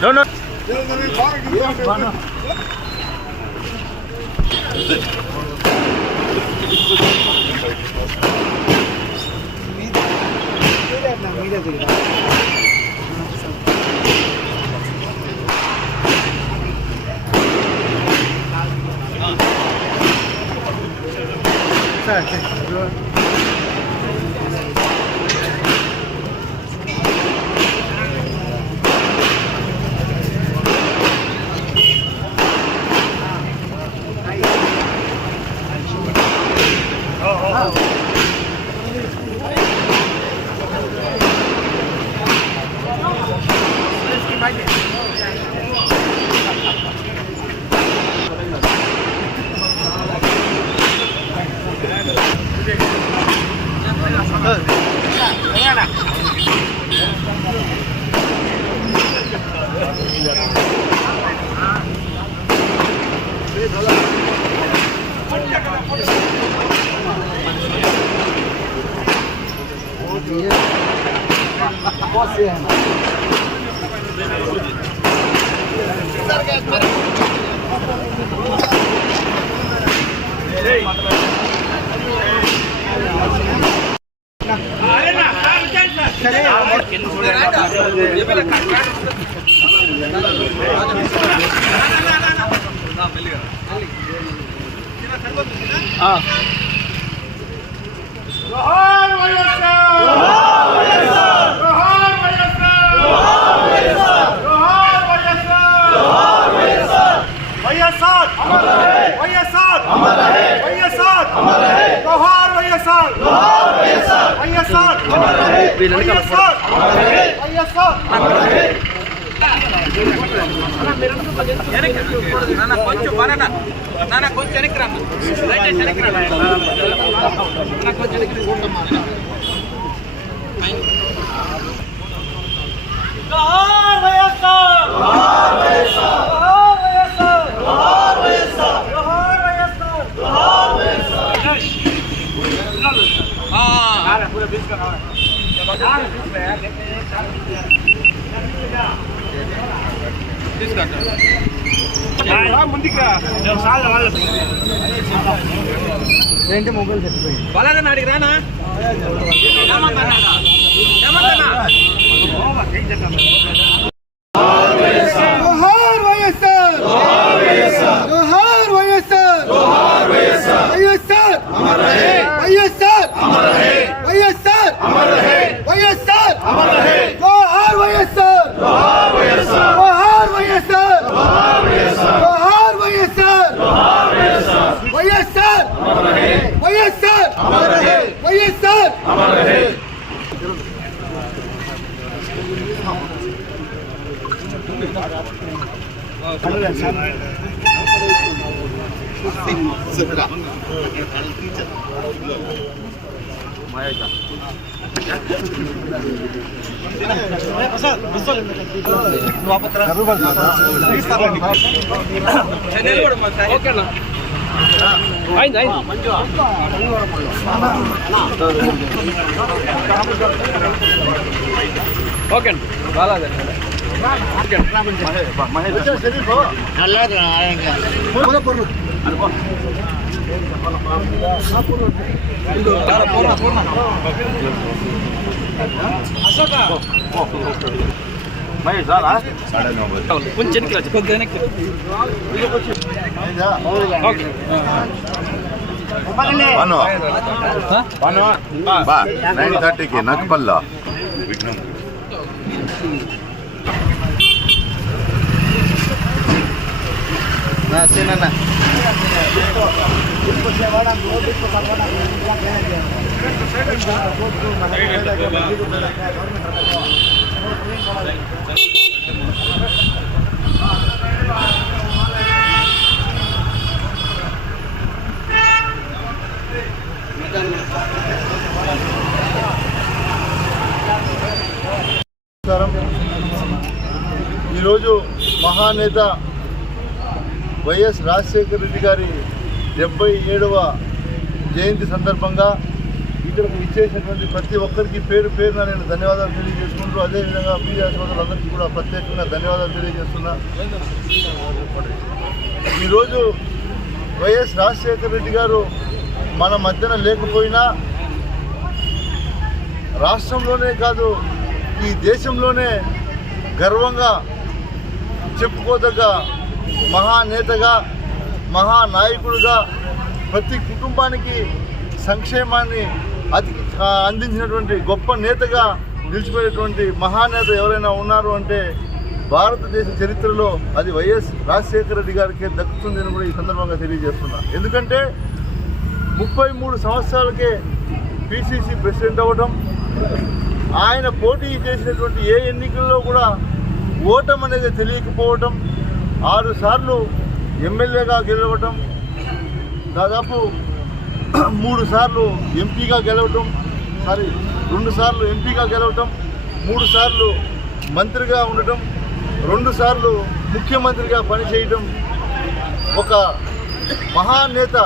No, no. Mobile చచ్చిపోయింది వాళ్ళని అడిగి రానా ఓకే అండి కొంచెం బా 9:30కి నక్పల్లా ఈరోజు మహానేత వైఎస్ రాజశేఖర రెడ్డి గారి 77వ జయంతి సందర్భంగా ఇక్కడికి ఇచ్చేసినటువంటి ప్రతి ఒక్కరికి పేరు పేరున నేను ధన్యవాదాలు తెలియజేసుకుంటూ అదేవిధంగా మీడియా సోదరులందరికీ కూడా ప్రత్యేకంగా ధన్యవాదాలు తెలియజేస్తున్నా. ఈరోజు వైఎస్ రాజశేఖర రెడ్డి గారు మన మధ్యన లేకపోయినా రాష్ట్రంలోనే కాదు ఈ దేశంలోనే గర్వంగా చెప్పుకోదగ్గ మహానేతగా మహానాయకుడిగా ప్రతి కుటుంబానికి సంక్షేమాన్ని అందించినటువంటి గొప్ప నేతగా నిలిచిపోయేటువంటి మహానేత ఎవరైనా ఉన్నారు అంటే భారతదేశ చరిత్రలో అది వైఎస్ రాజశేఖర రెడ్డి గారికి దక్కుతుందని కూడా ఈ సందర్భంగా తెలియజేస్తున్నా. ఎందుకంటే 33 సంవత్సరాలకే పిసిసి ప్రెసిడెంట్ అవ్వడం, ఆయన పోటీ చేసినటువంటి ఏ ఎన్నికల్లో కూడా ఓటమి అనేది తెలియకపోవటం, 6 సార్లు ఎమ్మెల్యేగా గెలవటం, దాదాపు 3 సార్లు ఎంపీగా గెలవటం, 2 సార్లు ఎంపీగా గెలవటం, 3 సార్లు మంత్రిగా ఉండటం, 2 సార్లు ముఖ్యమంత్రిగా పనిచేయటం ఒక మహానేత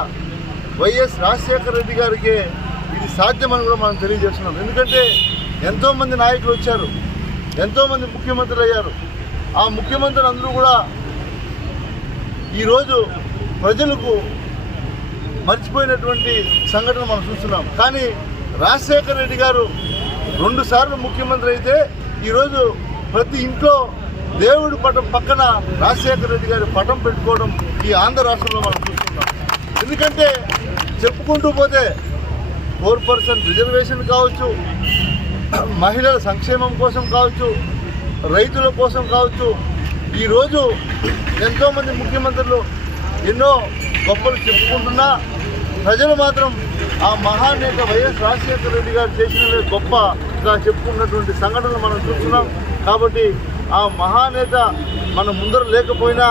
వైఎస్ రాజశేఖర రెడ్డి గారికి ఇది సాధ్యమని కూడా మనం తెలియజేస్తున్నాం. ఎందుకంటే ఎంతోమంది నాయకులు వచ్చారు, ఎంతోమంది ముఖ్యమంత్రులు అయ్యారు. ఆ ముఖ్యమంత్రులు అందరూ కూడా ఈరోజు ప్రజలకు మర్చిపోయినటువంటి సంఘటన మనం చూస్తున్నాం. కానీ రాజశేఖర రెడ్డి గారు 2 సార్లు ముఖ్యమంత్రి అయితే ఈరోజు ప్రతి ఇంట్లో దేవుడి పటం పక్కన రాజశేఖర రెడ్డి గారి పటం పెట్టుకోవడం ఈ ఆంధ్ర రాష్ట్రంలో మనం చూస్తున్నాం. ఎందుకంటే చెప్పుకుంటూ పోతే 4% రిజర్వేషన్ కావచ్చు, మహిళల సంక్షేమం కోసం కావచ్చు, రైతుల కోసం కావచ్చు, ఈరోజు ఎంతోమంది ముఖ్యమంత్రులు ఎన్నో గొప్పలు చెప్పుకుంటున్నా ప్రజలు మాత్రం ఆ మహానేత వైఎస్ రాజశేఖర రెడ్డి గారు చేసిన గొప్పగా చెప్పుకున్నటువంటి సంఘటనలు మనం చూస్తున్నాం. కాబట్టి ఆ మహానేత మన ముందర లేకపోయినా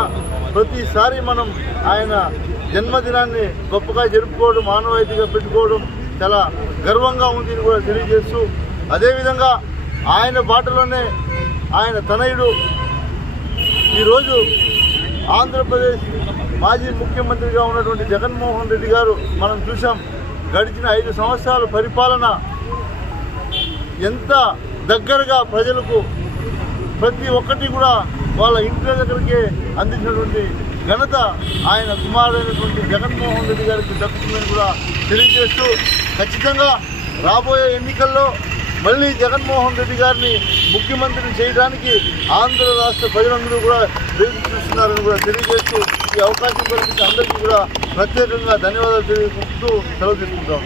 ప్రతిసారి మనం ఆయన జన్మదినాన్ని గొప్పగా జరుపుకోవడం, ఆనవాయితీగా పెట్టుకోవడం చాలా గర్వంగా ఉంది కూడా తెలియజేస్తూ, అదేవిధంగా ఆయన బాటలోనే ఆయన తనయుడు ఈరోజు ఆంధ్రప్రదేశ్ మాజీ ముఖ్యమంత్రిగా ఉన్నటువంటి జగన్మోహన్ రెడ్డి గారు మనం చూసాం. గడిచిన 5 సంవత్సరాల పరిపాలన ఎంత దగ్గరగా ప్రజలకు ప్రతి ఒక్కటి కూడా వాళ్ళ ఇంటి దగ్గరికి అందించినటువంటి ఘనత ఆయన కుమారుడైనటువంటి జగన్మోహన్ రెడ్డి గారికి దక్కుతుందని కూడా తెలియజేస్తూ, ఖచ్చితంగా రాబోయే ఎన్నికల్లో మళ్ళీ జగన్మోహన్ రెడ్డి గారిని ముఖ్యమంత్రిని చేయడానికి ఆంధ్ర రాష్ట్ర ప్రజలందరూ కూడా వేచి చూస్తున్నారని కూడా తెలియజేస్తూ ఈ అవకాశం కల్పించి అందరికీ కూడా ప్రత్యేకంగా ధన్యవాదాలు తెలియజేస్తూ సెలవు తీసుకుంటాం.